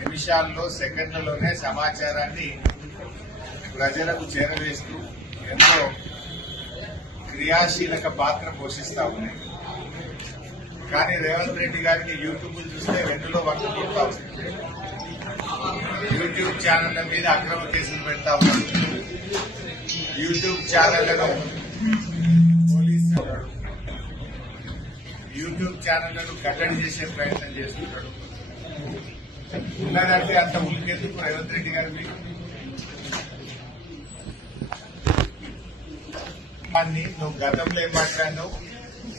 నిమిషాల్లో సెకండ్లలోనే సమాచారాన్ని ప్రజలకు చేరవేస్తూ ఎంతో క్రియాశీలక పాత్ర పోషిస్తా ఉన్నాయి. కానీ రేవంత్ రెడ్డి గారికి యూట్యూబ్ చూస్తే వెన్నులో వర్క్ కొడతా ఉంది. యూట్యూబ్ ఛానళ్ళ మీద అక్రమ కేసులు పెడతా ఉన్నారు. యూట్యూబ్ ఛానళ్ళను పోలీసు యూట్యూబ్ ఛానళ్ళను కట్టడి చేసే ప్రయత్నం చేస్తున్నాడు ఉన్నదంటే అంత ఉలికెందుకు రేవంత్ రెడ్డి గారు మీకు? దాన్ని నువ్వు గతంలో ఏం మాట్లాడినావు?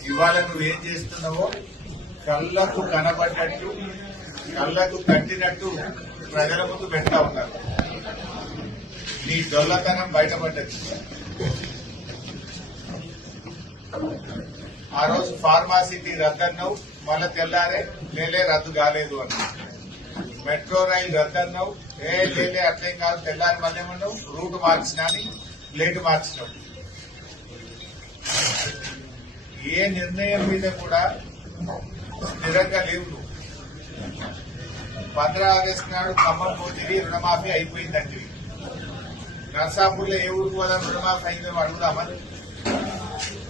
ఇవాళ నువ్వేం చేస్తున్నావో కళ్ళకు కనబడ్డట్టు కళ్ళకు కట్టినట్టు ప్రజల ముందు పెడతా ఉన్నారు. నీ దొల్లతనం బయటపడ్డది. ఆ రోజు ఫార్మాసిటీ రద్దన్నావు మళ్ళా తెల్లారే లేలే రద్దు కాలేదు అన్నావు. మెట్రో రైలు రద్దన్నావు ఏ లేలే అట్లేం కాదు. తెల్లారి మళ్ళీ ఏమన్నావు రూట్ మార్చినా అని లేటు మార్చినావు. ఏ నిర్ణయం మీద కూడా స్థిరంగా లేవు నువ్వు. పంద్రా ఆగస్టు నాడు ఖమ్మం పోతుంది రుణమాఫీ అయిపోయిందంటే నర్సాపూర్లో ఏ ఊరికి పోదా? రుణమాఫీ అయిందో అడుగుదామా?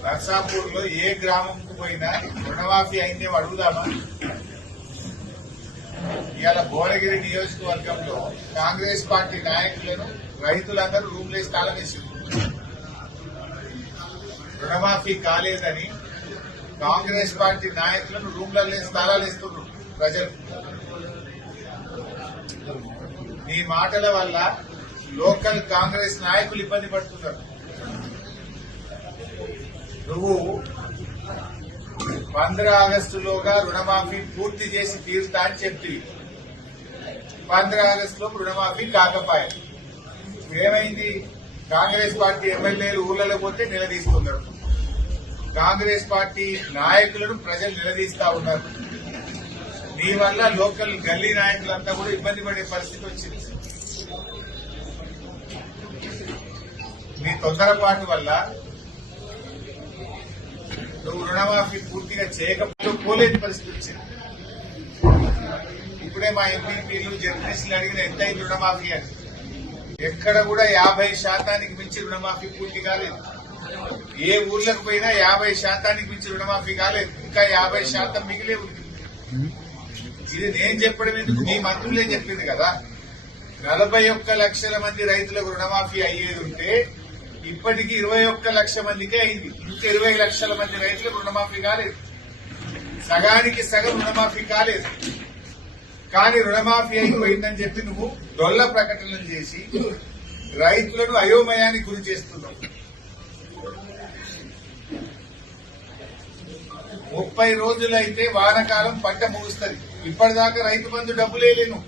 నర్సాపూర్లో ఏ గ్రామంకు పోయినా రుణమాఫీ అయిందేమో అడుగుదామా? ఇవాళ భువనగిరి నియోజకవర్గంలో కాంగ్రెస్ పార్టీ నాయకులను రైతులందరూ రూమ్లేసి తాళం వేసింది రుణమాఫీ కాలేదని కాంగ్రెస్ పార్టీ నాయకులను రూమ్లలో స్థలాలు ఇస్తున్నారు ప్రజలు. నీ మాటల వల్ల లోకల్ కాంగ్రెస్ నాయకులు ఇబ్బంది పడుతున్నారు. నువ్వు పంద్ర ఆగస్టులోగా రుణమాఫీ పూర్తి చేసి తీరుతా అని చెప్తివి పంద్ర ఆగస్టులో రుణమాఫీ కాకపాయ. ఏమైంది? కాంగ్రెస్ పార్టీ ఎమ్మెల్యేలు ఊళ్ళలో పోతే నిలదీస్తున్నారు. కాంగ్రెస్ పార్టీ నాయకులను ప్రజలు నిలదీస్తా ఉన్నారు. మీ వల్ల లోకల్ గల్లీ నాయకులంతా కూడా ఇబ్బంది పడే పరిస్థితి వచ్చింది. మీ తొందరపాటు వల్ల నువ్వు రుణమాఫీ పూర్తిగా చేయకపోతే పోలేని పరిస్థితి వచ్చింది. ఇప్పుడే మా ఎంపీపీలు జర్నలిస్టులు అడిగిన ఎంత అయింది రుణమాఫీ అని. ఎక్కడ కూడా యాభై శాతానికి మించి రుణమాఫీ పూర్తి కాలేదు. ఏ ఊర్లకు పోయినా యాభై శాతానికి మించి రుణమాఫీ కాలేదు. ఇంకా యాభై శాతం మిగిలే ఉంది. ఇది నేను చెప్పడం ఎందుకు? మీ మంత్రులే చెప్పింది కదా. నలభై ఒక్క లక్షల మంది రైతులకు రుణమాఫీ అయ్యేది ఉంటే ఇప్పటికి ఇరవై ఒక్క లక్ష మందికే అయింది. ఇంకా ఇరవై లక్షల మంది రైతులకు రుణమాఫీ కాలేదు. సగానికి సగం రుణమాఫీ కాలేదు. కానీ రుణమాఫీ అయిపోయిందని చెప్పి నువ్వు డొల్ల ప్రకటనలు చేసి రైతులను అయోమయానికి గురి చేస్తున్నావు. ముప్పై రోజులైతే వానకాలం పంట ముగుస్తుంది. ఇప్పటిదాకా రైతు బంధు డబ్బులే లేను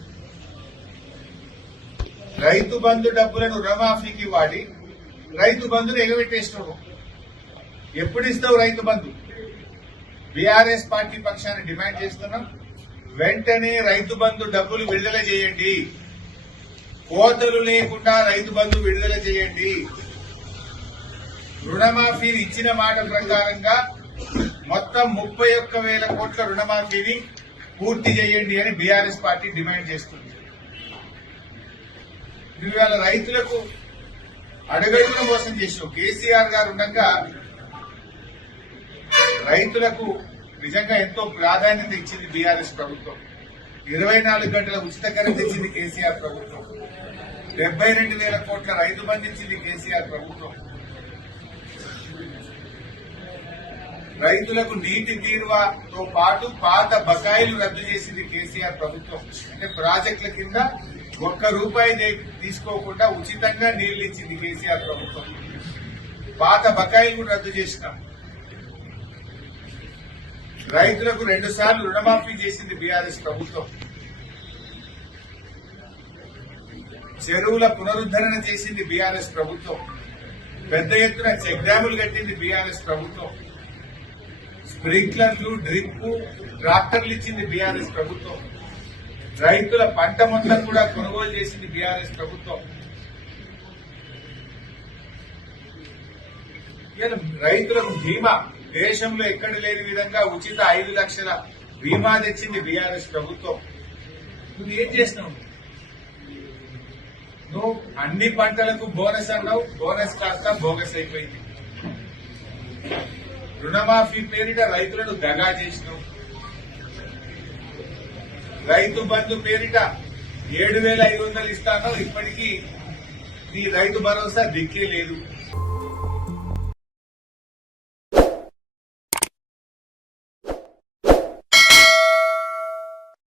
రైతు బంధు డబ్బులను రుణమాఫీకి వాడి రైతు బంధును ఎగబెట్టేస్తున్నావు ఎప్పుడు ఇస్తావు రైతు బంధు? బీఆర్ఎస్ పార్టీ పక్షాన్ని డిమాండ్ చేస్తున్నాం. వెంటనే రైతు బంధు డబ్బులు విడుదల చేయండి. కోతలు లేకుండా రైతు బంధు విడుదల చేయండి. రుణమాఫీని ఇచ్చిన మాట ప్రకారంగా మొత్తం ముప్పై ఒక్క వేల కోట్ల రుణమాఫీని పూర్తి చేయండి అని బీఆర్ఎస్ పార్టీ డిమాండ్ చేస్తుంది. ఇవాళ రైతులకు అడుగడుగున మోసం చేసావు కేసీఆర్ గారు ఉండగా రైతులకు నిజంగా ఎంతో ప్రాధాన్యత ఇచ్చింది బీఆర్ఎస్ ప్రభుత్వం. ఇరవై నాలుగు గంటల ఉచిత కరెంట్ ఇచ్చింది కేసీఆర్ ప్రభుత్వం. డెబ్బై రెండు వేల కోట్ల రైతు బంధించింది కేసీఆర్ ప్రభుత్వం. రైతులకు నీటి తీరువతో పాటు పాత బకాయిలు రద్దు చేసింది కేసీఆర్ ప్రభుత్వం. అంటే ప్రాజెక్టుల కింద ఒక్క రూపాయి తీసుకోకుండా ఉచితంగా నీళ్ళు ఇచ్చింది కేసీఆర్ ప్రభుత్వం. పాత బకాయిలు కూడా రద్దు చేసినాం. రైతులకు రెండు సార్లు రుణమాఫీ చేసింది బీఆర్ఎస్ ప్రభుత్వం. చెరువుల పునరుద్ధరణ చేసింది బీఆర్ఎస్ ప్రభుత్వం. పెద్ద ఎత్తున చెక్ డ్యాములు కట్టింది బీఆర్ఎస్ ప్రభుత్వం. స్ప్రింక్లర్లు డ్రిప్ ట్రాక్టర్లు ఇచ్చింది బీఆర్ఎస్ ప్రభుత్వం. రైతుల పంట మొత్తం కూడా కొనుగోలు చేసింది బీఆర్ఎస్ ప్రభుత్వం. రైతులకు బీమా దేశంలో ఎక్కడ లేని విధంగా ఉచిత ఐదు లక్షల బీమా తెచ్చింది బీఆర్ఎస్ ప్రభుత్వం. నువ్వు ఏం చేసినావు నువ్వు అన్ని పంటలకు బోనస్ అన్నావు బోనస్ కాస్త బోగస్ అయిపోయింది. రుణమాఫీ పేరిట రైతులను దగా చేసినావు. రైతు బంధు పేరిట ఏడు వేల ఐదు వందలు ఇస్తానో ఇప్పటికీ నీ రైతు భరోసా దిక్కే లేదు.